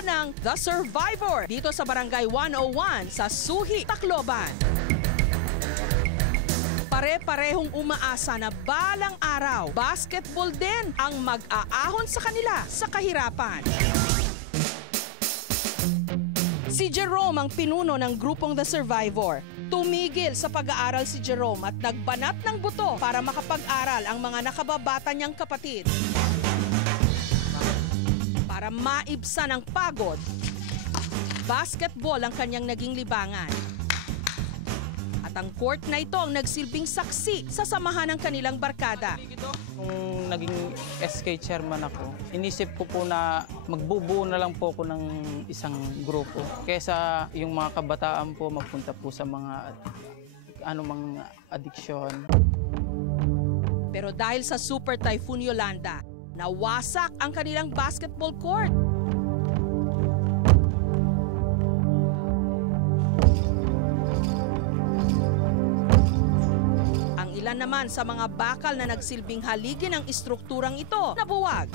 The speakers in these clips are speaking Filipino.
ng The Survivor dito sa Barangay 101 sa Suhi, Tacloban. Pare-parehong umaasa na balang araw, basketball din ang mag-aahon sa kanila sa kahirapan. Si Jerome ang pinuno ng grupong The Survivor. Tumigil sa pag-aaral si Jerome at nagbanat ng buto para makapag-aral ang mga nakababata niyang kapatid. Para maibsan ang pagod, basketball ang kanyang naging libangan. At ang court na ito ang nagsilbing saksi sa samahan ng kanilang barkada. Kung naging SK chairman ako, inisip ko po na magbubuo na lang po ako ng isang grupo. Kesa yung mga kabataan po magpunta po sa mga mga adiksyon. Pero dahil sa Super Typhoon Yolanda, nawasak ang kanilang basketball court. Ilan naman sa mga bakal na nagsilbing haligi ng istrukturang ito nabuwag.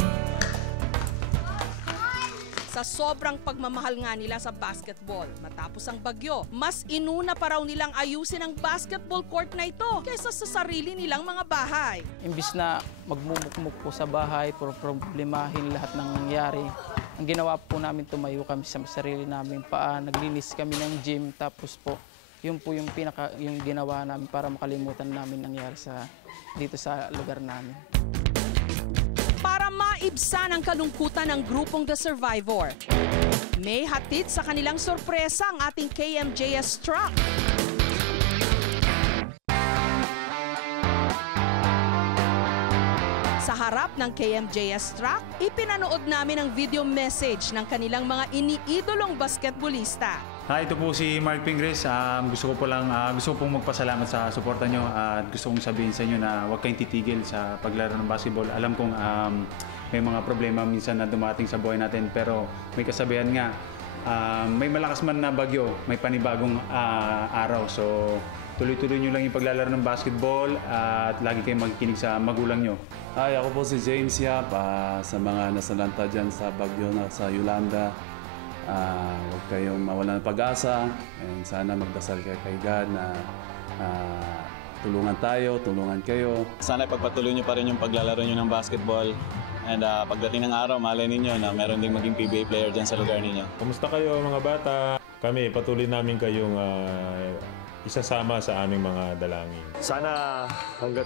Sa sobrang pagmamahal nga nila sa basketball, matapos ang bagyo, mas inuna pa raw nilang ayusin ang basketball court na ito kaysa sa sarili nilang mga bahay. Imbis na magmumukmuk po sa bahay, problemahin lahat ng nangyari, ang ginawa po namin, tumayo kami sa sarili namin paa, naglinis kami ng gym, tapos po yun po yung yung ginawa namin para makalimutan namin nangyari dito sa lugar namin. Para maibsan ang kalungkutan ng grupong The Survivor, may hatid sa kanilang sorpresa ang ating KMJS truck. Sa harap ng KMJS truck, ipinanood namin ang video message ng kanilang mga iniidolong basketballista. Hi, ito po si Mark Pingres. Gusto ko pong magpasalamat sa suporta nyo at gusto kong sabihin sa inyo na huwag kayong titigil sa paglaro ng basketball. Alam kong may mga problema minsan na dumating sa buhay natin, pero may kasabihan nga, may malakas man na bagyo, may panibagong araw. So tuloy-tuloy nyo lang yung paglalaro ng basketball at lagi kayong magkikinig sa magulang nyo. Hi, ako po si James Yap, sa mga nasalanta dyan sa bagyo na sa Yolanda. Huwag kayong mawalan ng pag-asa, and sana magdasal kayo kay God na tulungan tayo, tulungan kayo. Sana ipagpatuloy nyo pa rin yung paglalaro nyo ng basketball, and pagdating ng araw, malay ninyo na meron ding maging PBA player dyan sa lugar ninyo. Kumusta kayo mga bata? Kami, patuloy namin kayong isasama sa aming mga dalangin. Sana hanggat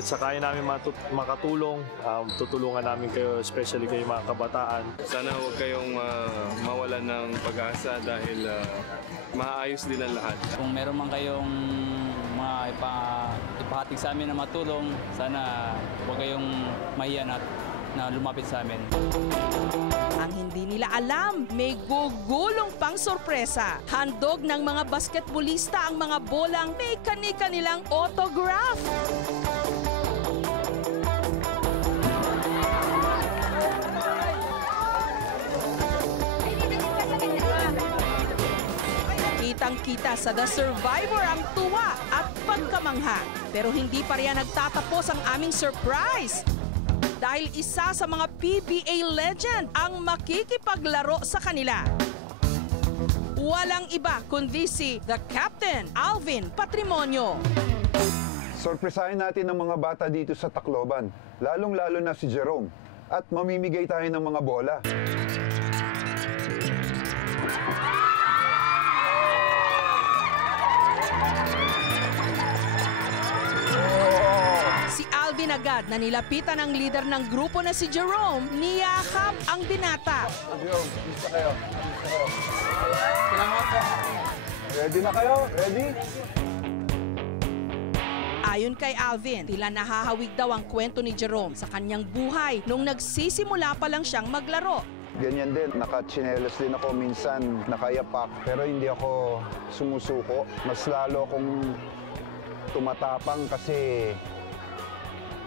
sa kaya namin makatulong, tutulungan namin kayo, especially kayo mga kabataan. Sana huwag kayong mawalan ng pag-asa dahil maayos din ang lahat. Kung meron man kayong mga ipahatig sa amin na matulong, sana huwag kayong mahiya na lumapit sa amin. Ang hindi nila alam, may gugulong pang sorpresa. Handog ng mga basketballista ang mga bolang may kani-kanilang autograph. Kitang-kita sa The Survivor ang tuwa at pagkamangha. Pero hindi pa riyan nagtatapos ang aming surprise. Dahil isa sa mga PBA legend ang makikipaglaro sa kanila. Walang iba kundi si The Captain, Alvin Patrimonio. Sorpresahin natin ang mga bata dito sa Tacloban, lalong-lalo na si Jerome. At mamimigay tayo ng mga bola. Si Alvin agad na nilapitan ang leader ng grupo na si Jerome, niyakap ang binata. Jerome, gusto kayo? Ready na kayo? Ready? Ayon kay Alvin, tila nahahawig daw ang kwento ni Jerome sa kanyang buhay nung nagsisimula pa lang siyang maglaro. Ganyan din, nakatsinelos din ako minsan, nakayapak, pero hindi ako sumusuko. Mas lalo akong tumatapang kasi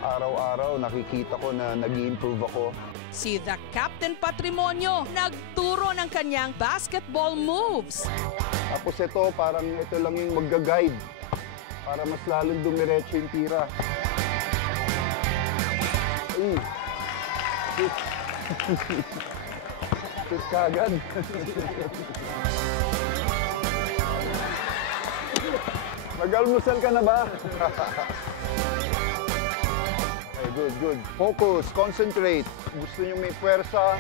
araw-araw nakikita ko na nag-i-improve ako. Si The Captain Patrimonio nagturo ng kanyang basketball moves. Tapos ito, parang ito lang yung mag-guide para mas lalong dumiretso yung tira. Shoot kagad. Mag-almusal ka na ba? Okay, good, good. Focus, concentrate. Gusto nyo may puwersa.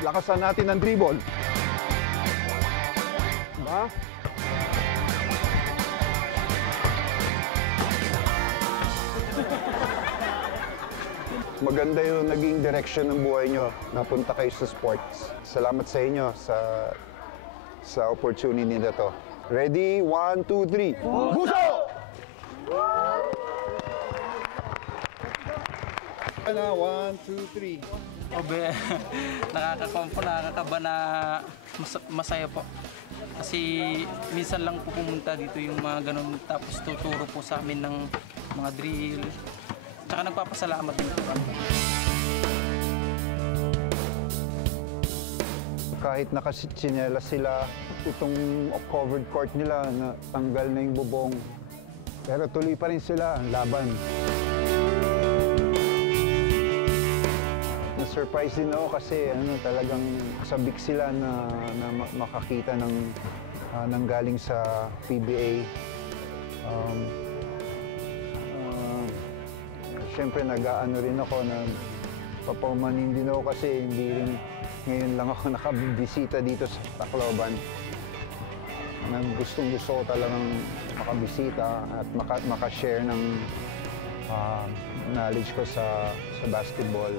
Lakasan natin ang dribble. Diba? Maganda yung naging direction ng buhay nyo. Napunta kayo sa sports. Salamat sa inyo sa opportunity na to. Ready? 1, 2, 3. Buso! Na, 1, 2, 3. Obe, nakakakompo, nakakaba na masaya po. Kasi minsan lang po pumunta dito yung mga ganun, tapos tuturo po sa amin ng mga drill. Tsaka nagpapasalamat din po kami. Kahit nakatsinelas sila, itong covered court nila, na tanggal na yung bubong. Pero tuloy pa rin sila ang laban. Na-surprise din ako kasi talagang sabik sila na makakita ng nanggaling sa PBA. Siyempre nag-aano rin ako na papaumanin din ako kasi hindi rin ngayon lang ako nakabisita dito sa Tacloban. Gustong-gusto ko talagang makabisita at makashare ng knowledge ko sa basketball.